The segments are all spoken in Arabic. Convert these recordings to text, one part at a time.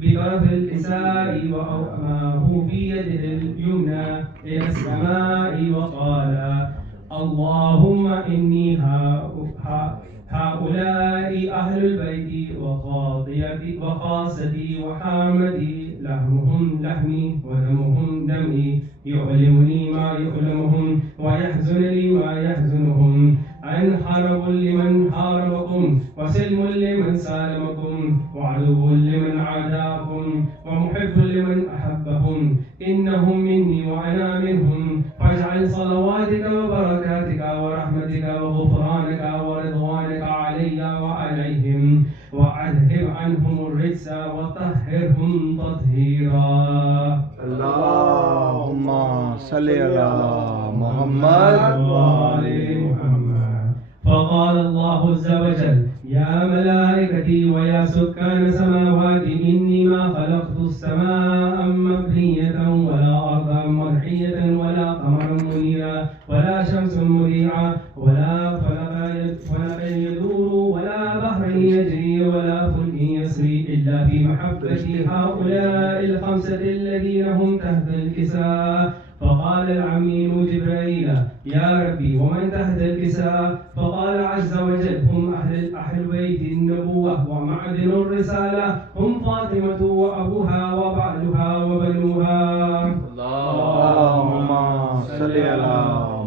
بطرف الإساء وأوماه بيده اليمنى إلى السماء وقال: اللهم إني هؤلاء أهل البيت وخاصتي وحامدي، لحمهم لحمي ودمهم دمي، يؤلمني ما يؤلمهم ويحزنني ما يحزنهم، أن حرب لمن حاربكم وسلم لمن سالمكم وعدو لمن عاداكم ومحب لمن أحبهم، إنهم مني وأنا منهم، فاجعل صلواتك وبركاتك ورحمتك وغفرانك ورضوانك علي وعليهم، وأذهب عنهم الرجس وطهرهم تطهيرا. اللهم صل على محمد وآل محمد. فقال الله عز وجل: يا ملائكتي ويا سكان سماواتي، إني ما خلقت السماء مبنية ولا أرضا مرحية ولا قمرا منيرا ولا شمس مذيعة ولا فلقا يدور ولا بحر يجري ولا فلك يسري إلا في محبة هؤلاء الخمسة الذين هم تحت الكساء. فقال العميم جبرائيل: يا ربي ومن تحت الكساء؟ فقال عز وجل: هم أهل بيت النبوة ومعدن الرسالة، هم فاطمة وأبوها وبعلها وبنوها. اللهم صل على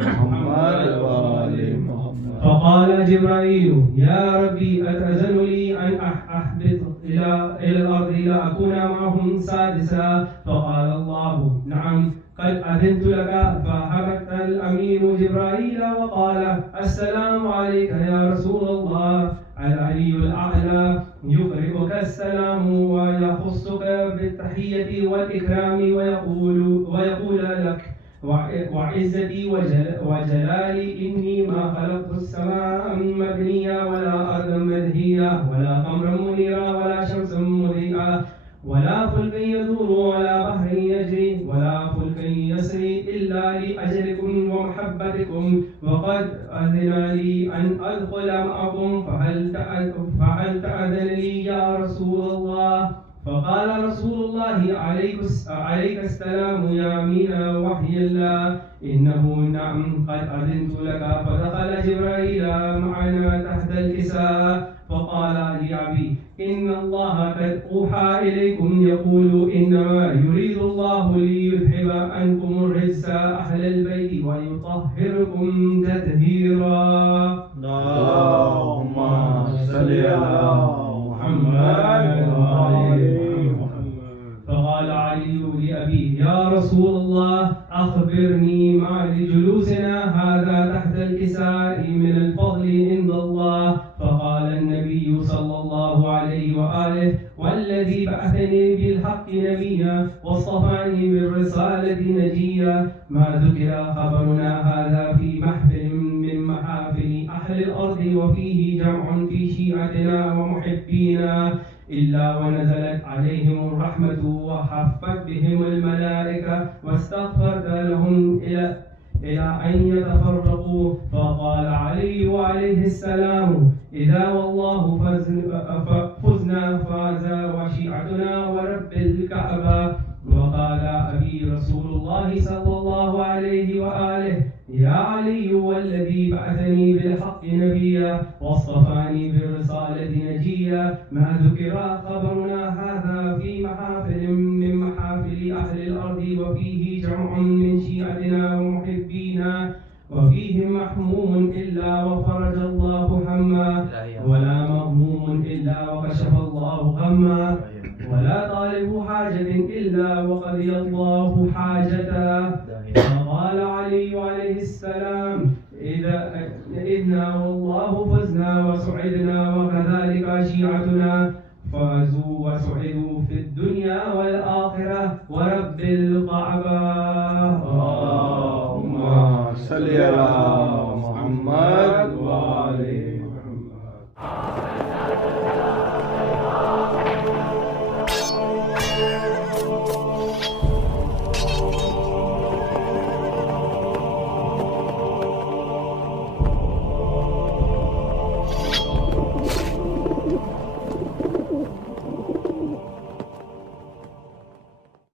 محمد وآل محمد. فقال جبرائيل: يا ربي أتأذن لي أن أحبط إلى الأرض لأكون معهم سادسا؟ فقال الله: نعم قد أذنت لك. فهبط الأمين جبرائيل وقال: السلام عليك يا رسول الله. العلي الأعلى يقرئك السلام ويخصك بالتحية والإكرام ويقول لك: وعزتي وجلالي إني ما خلقت السماء مبنية ولا أرضا مدهية ولا قمرا منيرا ولا شمس مضيئة ولا فلك يدور ولا بحر يجري ولا فلك يسري إلا لأجلكم ومحبتكم، وقد أذن لي أن أدخل معكم، فهل تأذن لي يا رسول الله؟ فقال رسول الله: عليك السلام يا أمين وحي الله، إنه نعم قد أذنت لك. فدخل جبرائيل معنا تحت الكساء فقال لأبي: إن الله قد أوحى إليكم يقول: إنما يريد الله ليذهب عنكم الرجس أهل البيت ويطهركم تطهيرا. اللهم صل على محمد وآل محمد. فقال علي لأبيه: يا رسول الله أخبرني ما لجلوسنا هذا تحت الكساء من الفضل عند الله. فقال النبي صلى الله عليه وآله: والذي بعثني بالحق نبيا واصطفاني بالرسالة نجيا، ما ذكر خبرنا هذا في محفل من محافل أهل الأرض وفيه جمع في شيعتنا ومحبينا إلا ونزلت عليهم الرحمة وحفت بهم الملائكة واستغفرت لهم إلى أن يتفرقوا. فقال علي عليه السلام: إذا والله فزنا فاز وشيعتنا ورب الكعبة. وقال أبي رسول الله صلى الله عليه وآله: يا علي والذي بعثني بالحق نبيا واصطفاني بالرسالة نجيا، ما ذكر خبرنا هذا في محافل من محافل أهل الأرض وفيه جمع من شيعتنا ومحبينا وفيهم محموم إلا وفرج الله هما، ولا مغموم إلا وكشف الله غما، ولا طالب حاجة إلا وقضي الله حاجته. فقال علي عليه السلام: إذنا والله فزنا وسعدنا، وكذلك شيعتنا فازوا وسعدوا في الدنيا